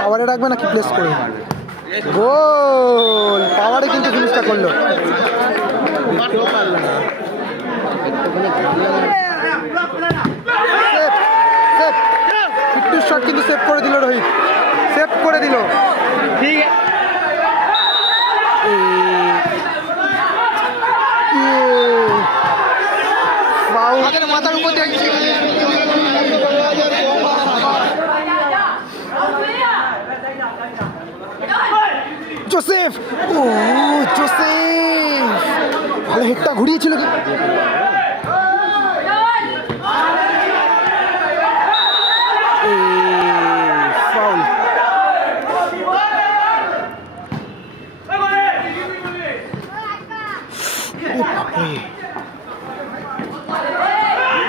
পাওয়ারে রাখবে নাকি প্লেস করবে গোল পাওয়ারে কিন্তু ফিনিশটা করল। সেভ শট কিন্তু সেভ করে দিল রোহিত। সেভ করে দিল। ঠিক জোসেফ! ও, জোসেফ! ভালো হেডটা ঘুরিয়েছিল কি?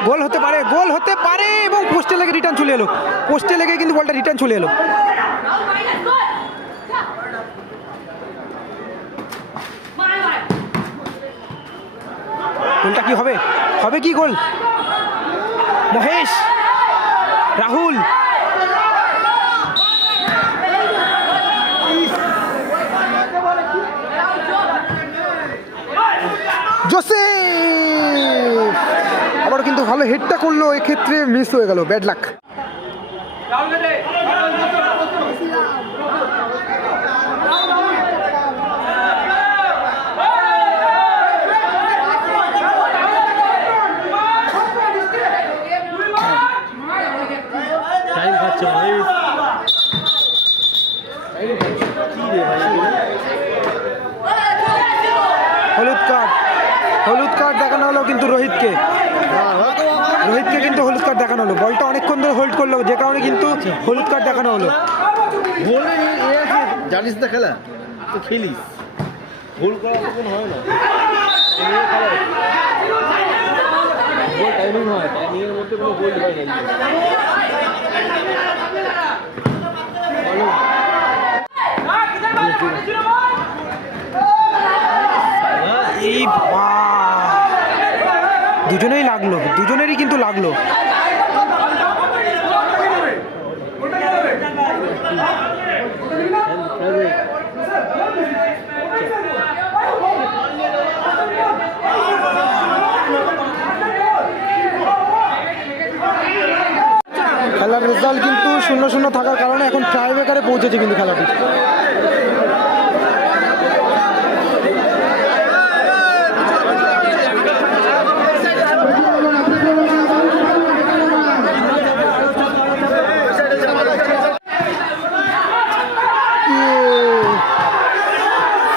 গোল হতে পারে, গোল হতে পারে, এবং পোস্টে লেগে রিটার্ন চলে এলো। পোস্টে লেগে কিন্তু বলটা রিটার্ন চলে এলো। গোলটা কি হবে? হবে কি গোল? মহেশ, রাহুল। আবার কিন্তু ভালো হেডটা করল, এক্ষেত্রে মিস হয়ে গেল। ব্যাড লাক হলুদ কার্ড হলুদ কার্ড দেখানো হলো কিন্তু রোহিতকে। রোহিতকে কিন্তু হলুদ কার্ড দেখানো হলো। বলটা অনেকক্ষণ ধরে হোল্ড করল যে কারণে কিন্তু হলুদ কার্ড দেখানো হলো। জানিস না খেলা? তো খেলিস। ভুল করা তো কোনো হয় না। টাইমিং হয় টাইমিংয়ের মধ্যে কোনো গোল হয় না। এই! দুজনেই লাগল, দুজনেরই কিন্তু লাগল খেলার রেজাল্ট কিন্তু শূন্য শূন্য থাকার কারণে এখন ট্রাই ব্রেকারে পৌঁছেছে কিন্তু খেলাটি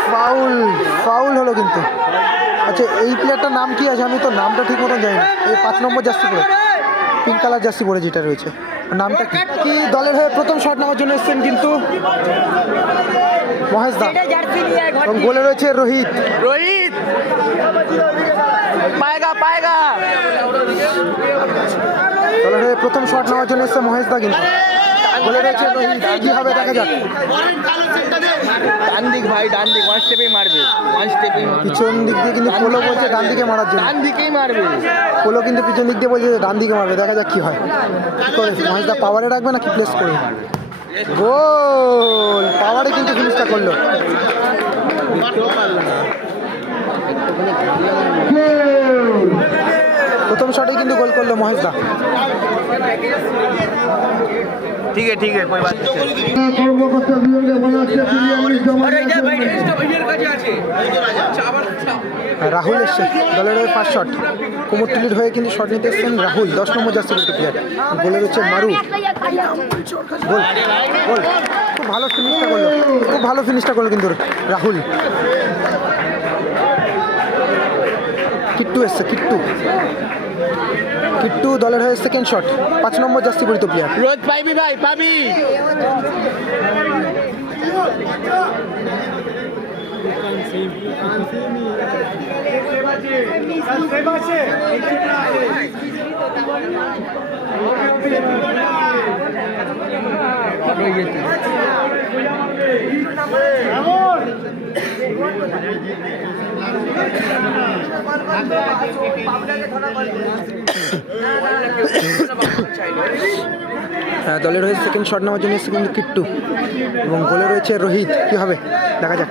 ফাউল ফাউল হলো কিন্তু আচ্ছা এই প্লেয়ারটার নাম কি আছে? আমি তো নামটা ঠিক মতন জানি না। এই পাঁচ নম্বর জার্সি পরে পিঙ্ক কালার জার্সি পরে যেটা রয়েছে। নামটা কি? কি দলের হয়ে প্রথম শট নেওয়ার জন্য এসেছেন কিন্তু? মহেশ দা। এবং গোলে রয়েছে রোহিত। রোহিত! পায়গা পায়গা! দলের হয়ে প্রথম শট নেওয়ার জন্য এসেছে মহেশ দা কিন্তু। গোলে রয়েছে রোহিত কি হবে দেখা যাক। ডান দিক ভাই ডান দিক ওয়ান স্টেপেই মারবে। ওয়ান স্টেপেই পিছন দিক দিয়ে কিন্তু পোলো বলছে ডান দিকে মারার জন্য। ডান দিকেই মারবে। পোলো কিন্তু পিছন দিক দিয়ে বলছে ডান দিকে মারবে। দেখা যাক কি হয়। কি করে দা পাওয়ারে রাখবে নাকি প্লেস করবে গোল পাওয়ারে কিন্তু ফিনিশটা করল। প্রথম করল মহেশ দা। ঠিক আছে ঠিক আছে কোই বাত বলা রাহুল এসছে দলের হয়ে ফার্স্ট শট কুমোরটুলির হয়ে কিন্তু শট নিতে এসছেন রাহুল দশ নম্বর জার্সি কিন্তু প্লেয়ার গোলের হচ্ছে মারু। গোল গোল খুব ভালো ফিনিশটা করল খুব ভালো ফিনিশটা করল কিন্তু রাহুল। কিট্টু এসছে কিট্টু। পিট্টু দলের হয়ে সেকেন্ড শট পাঁচ নম্বর জাস্তি পরিত প্লেয়ার রোদ পাইবি ভাই পাবি। হ্যাঁ দলে রয়েছে সেকেন্ড শট নেওয়ার জন্য সেকেন্ড কিট্টু এবং গোলে রয়েছে রোহিত। কী হবে? দেখা যাক।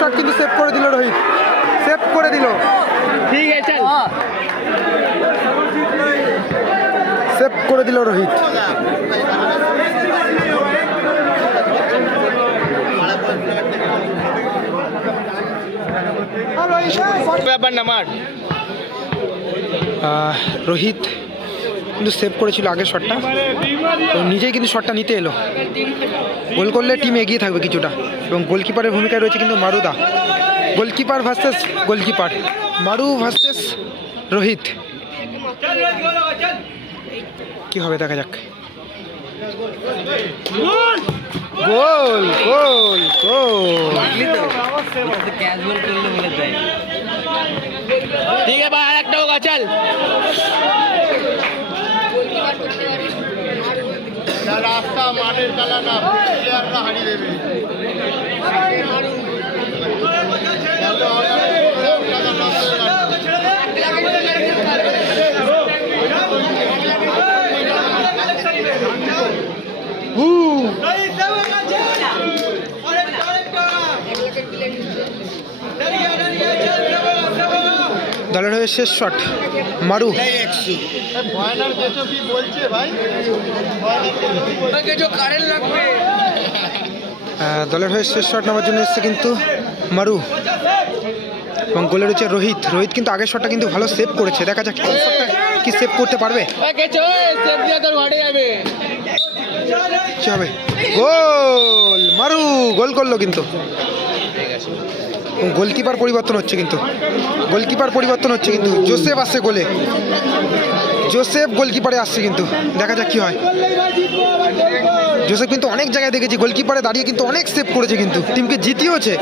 শট কিন্তু সেভ করে দিল রোহিত। সেভ করে দিল। করে দিল রোহিত। রোহিত কিন্তু সেভ করেছিল আগের শটটা তো নিজেই কিন্তু শটটা নিতে এলো। গোল করলে টিম এগিয়ে থাকবে কিছুটা। এবং গোলকিপারের ভূমিকায় রয়েছে কিন্তু মারুদা। Goalkeeper versus goalkeeper Maru versus Rohit. কি হবে দেখা যাক। গোল! গোল গোল ঠিক আছে ভাই আর একটা হোক চল রাস্তা মাঠের খেলা না হারিয়ে দেবে। দলের হয়ে শেষ শট মারু। দলের হয়ে শেষ শট নেওয়ার জন্য এসছে কিন্তু মারু। এবং গোলে রয়েছে রোহিত। রোহিত কিন্তু আগের শটটা কিন্তু ভালো সেভ করেছে। দেখা যাক শটটা কি সেভ করতে পারবে। গোল! মারু গোল করল কিন্তু। গোলকিপার পরিবর্তন হচ্ছে কিন্তু। গোলকিপার পরিবর্তন হচ্ছে কিন্তু। জোসেফ আসছে গোলে। জোসেফ গোলকিপারে আসছে কিন্তু। দেখা যাক কি হয়। জোসেফ কিন্তু অনেক জায়গায় দেখেছি। গোলকিপারে দাঁড়িয়ে কিন্তু অনেক সেভ করেছে কিন্তু। টিমকে জিতিয়েছে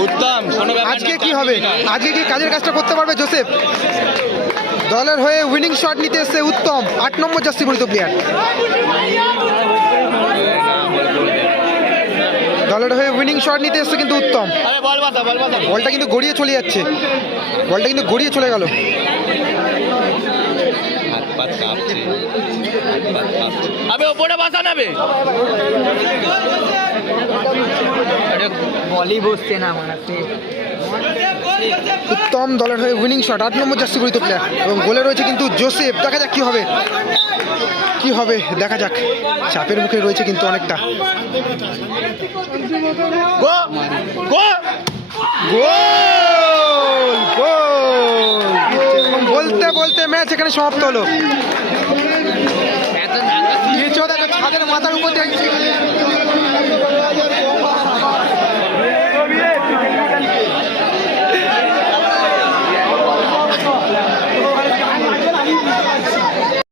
আজকে কি হবে? আজকে কি কাজের কাজটা করতে পারবে জোসেফ? দলের হয়ে উইনিং শট নিতে এসছে উত্তম। আট নম্বর জার্সি পরিত প্লেয়ার দলের হয়ে উইনিং শট নিতে এসছে কিন্তু উত্তম। আরে বল বাসা বল বাসা বলটা কিন্তু গড়িয়ে চলে যাচ্ছে। বলটা কিন্তু গড়িয়ে চলে গেল। আবে ওপরে বাসা নেবে। বলই বসছে না আমার হাতে উত্তম দলের হয়ে উইনিং শট আট নম্বর জার্সি পরিত প্লেয়ার এবং গোলে রয়েছে কিন্তু জোসেফ। দেখা যাক কি হবে। কি হবে? দেখা যাক। চাপের মুখে রয়েছে কিন্তু অনেকটা। বলতে বলতে ম্যাচ এখানে সমাপ্ত হলো।